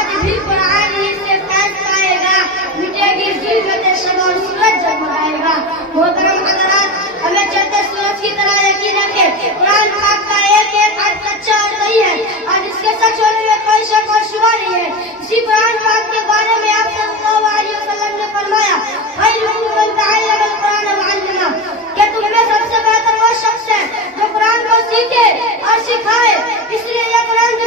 آج بھی قرآن ہی سے فیض پائے گا، مٹے گی ظلمت شب اور سورج جگمگائے گا۔ محترم حضرات، ہمیں چلتے سورج کی طرح یقین رکھے، قرآن پاک کا ایک ایک حرف سچا اور صحیح ہے اور اس کے سچ ہونے میں کوئی شک اور شبہ نہیں ہے۔ اسی قرآن پاک کے بارے میں آپ صلی اللہ علیہ وسلم نے فرمایا، خیرکم من تعلم القرآن وعلمہ، کہ تم میں سب سے بہتر وہ شخص ہے جو قرآن کو سیکھے اور سکھائے۔ اس لیے یہ قرآن